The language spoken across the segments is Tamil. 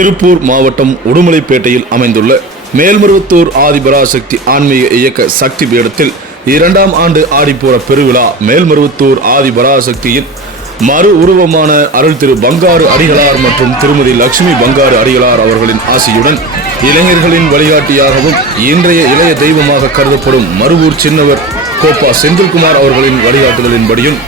திருப்பூர் மாவட்டம் உடுமலைப்பேட்டையில் அமைந்துள்ள மேல்மருவத்தூர் ஆதிபராசக்தி ஆன்மீக இயக்க சக்தி பீடத்தில் இரண்டாம் ஆண்டு ஆடிப்பூர பெருவிழா மேல்மருவத்தூர் ஆதிபராசக்தியின் மறு உருவமான அருள் திரு பங்காரு அடிகளார் மற்றும் திருமதி லட்சுமி பங்காரு அடிகளார் அவர்களின் ஆசியுடன் இளைஞர்களின் வழிகாட்டியாகவும் இன்றைய இளைய தெய்வமாக கருதப்படும் மருவூர் சின்னவர் கோப்பா செந்தில்குமார் அவர்களின் வழிகாட்டுதலின்படியும்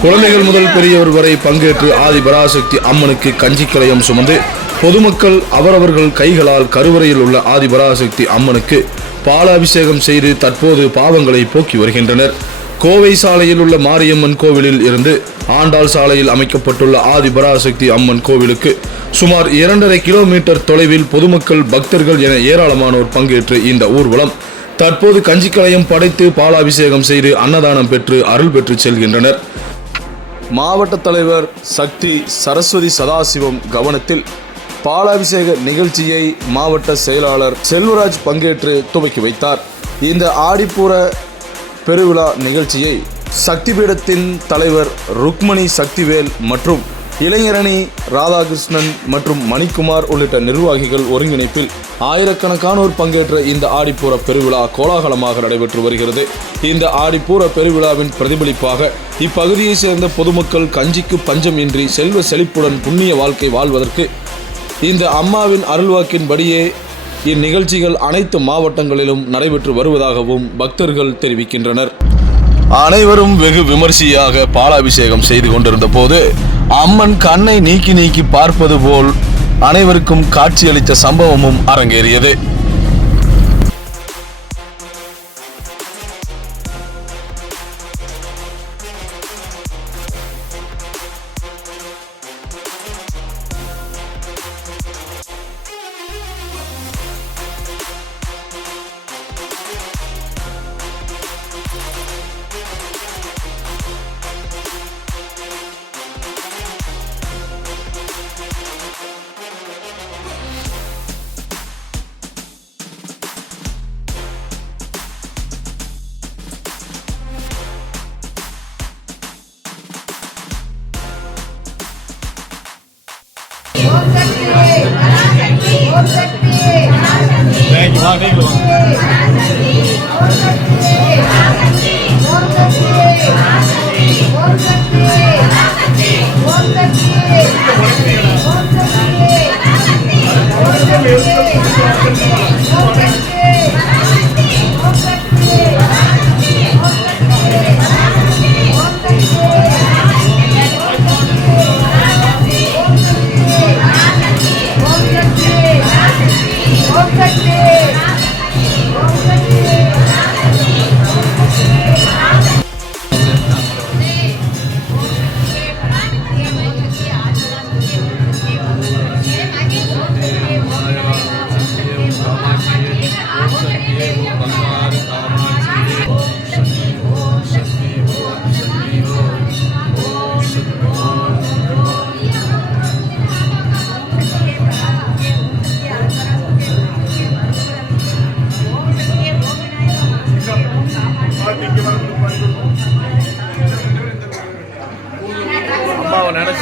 குழந்தைகள் முதல் பெரியவர் வரை பங்கேற்று ஆதி பராசக்தி அம்மனுக்கு கஞ்சி கலையம் சுமந்து பொதுமக்கள் அவரவர்கள் கைகளால் கருவறையில் உள்ள ஆதிபராசக்தி அம்மனுக்கு பாலாபிஷேகம் செய்து தற்போது பாவங்களை போக்கி வருகின்றனர். கோவை சாலையில் உள்ள மாரியம்மன் கோவிலில் இருந்து ஆண்டாள் சாலையில் அமைக்கப்பட்டுள்ள ஆதிபராசக்தி அம்மன் கோவிலுக்கு சுமார் இரண்டரை கிலோமீட்டர் தொலைவில் பொதுமக்கள் பக்தர்கள் என ஏராளமானோர் பங்கேற்று இந்த ஊர்வலம். தற்போது கஞ்சிக்கலையம் படைத்து பாலாபிஷேகம் செய்து அன்னதானம் பெற்று அருள் பெற்று செல்கின்றனர். மாவட்ட தலைவர் சக்தி சரஸ்வதி சதாசிவம் கவனத்தில் பாலாபிஷேக நிகழ்ச்சியை மாவட்ட செயலாளர் செல்வராஜ் பங்கேற்று துவக்கி வைத்தார். இந்த ஆடிப்பூர பெருவிழா நிகழ்ச்சியை சக்தி பீடத்தின் தலைவர் ருக்மணி சக்திவேல் மற்றும் இளைஞரணி ராதாகிருஷ்ணன் மற்றும் மணிக்குமார் உள்ளிட்ட நிர்வாகிகள் ஒருங்கிணைப்பில் ஆயிரக்கணக்கானோர் பங்கேற்ற இந்த ஆடிப்பூர பெருவிழா கோலாகலமாக நடைபெற்று வருகிறது. இந்த ஆடிப்பூர பெருவிழாவின் பிரதிபலிப்பாக இப்பகுதியைச் சேர்ந்த பொதுமக்கள் கஞ்சிக்கு பஞ்சம் இன்றி செல்வ செழிப்புடன் புண்ணிய வாழ்க்கை வாழ்வதற்கு இந்த அம்மாவின் அருள்வாக்கின்படியே இந்நிகழ்ச்சிகள் அனைத்து மாவட்டங்களிலும் நடைபெற்று வருவதாகவும் பக்தர்கள் தெரிவிக்கின்றனர். அனைவரும் வெகு விமர்சையாக பாலாபிஷேகம் செய்து கொண்டிருந்த போது அம்மன் கண்ணை நீக்கி நீக்கி பார்ப்பது போல் அனைவருக்கும் காட்சியளித்த சம்பவமும் அரங்கேறியது. Đây chị Hoa đi luôn. Hãy subscribe cho kênh Ghiền Mì Gõ Để không bỏ lỡ những video hấp dẫn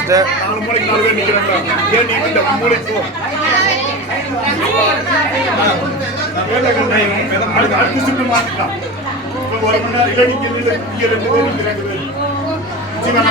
நினைச்சிட்டேன் நாலு மூளைக்கு நாலு பேர் நிக்கிறாங்க ஏன் நீ இந்த மூளைக்கு போ? அடுத்து மாட்டிட்டான் இப்போ ஒரு மணி நேரம் இல்லை நீங்க இல்லை இங்க ரெண்டு பேர் இங்க ரெண்டு பேர் நிச்சயமா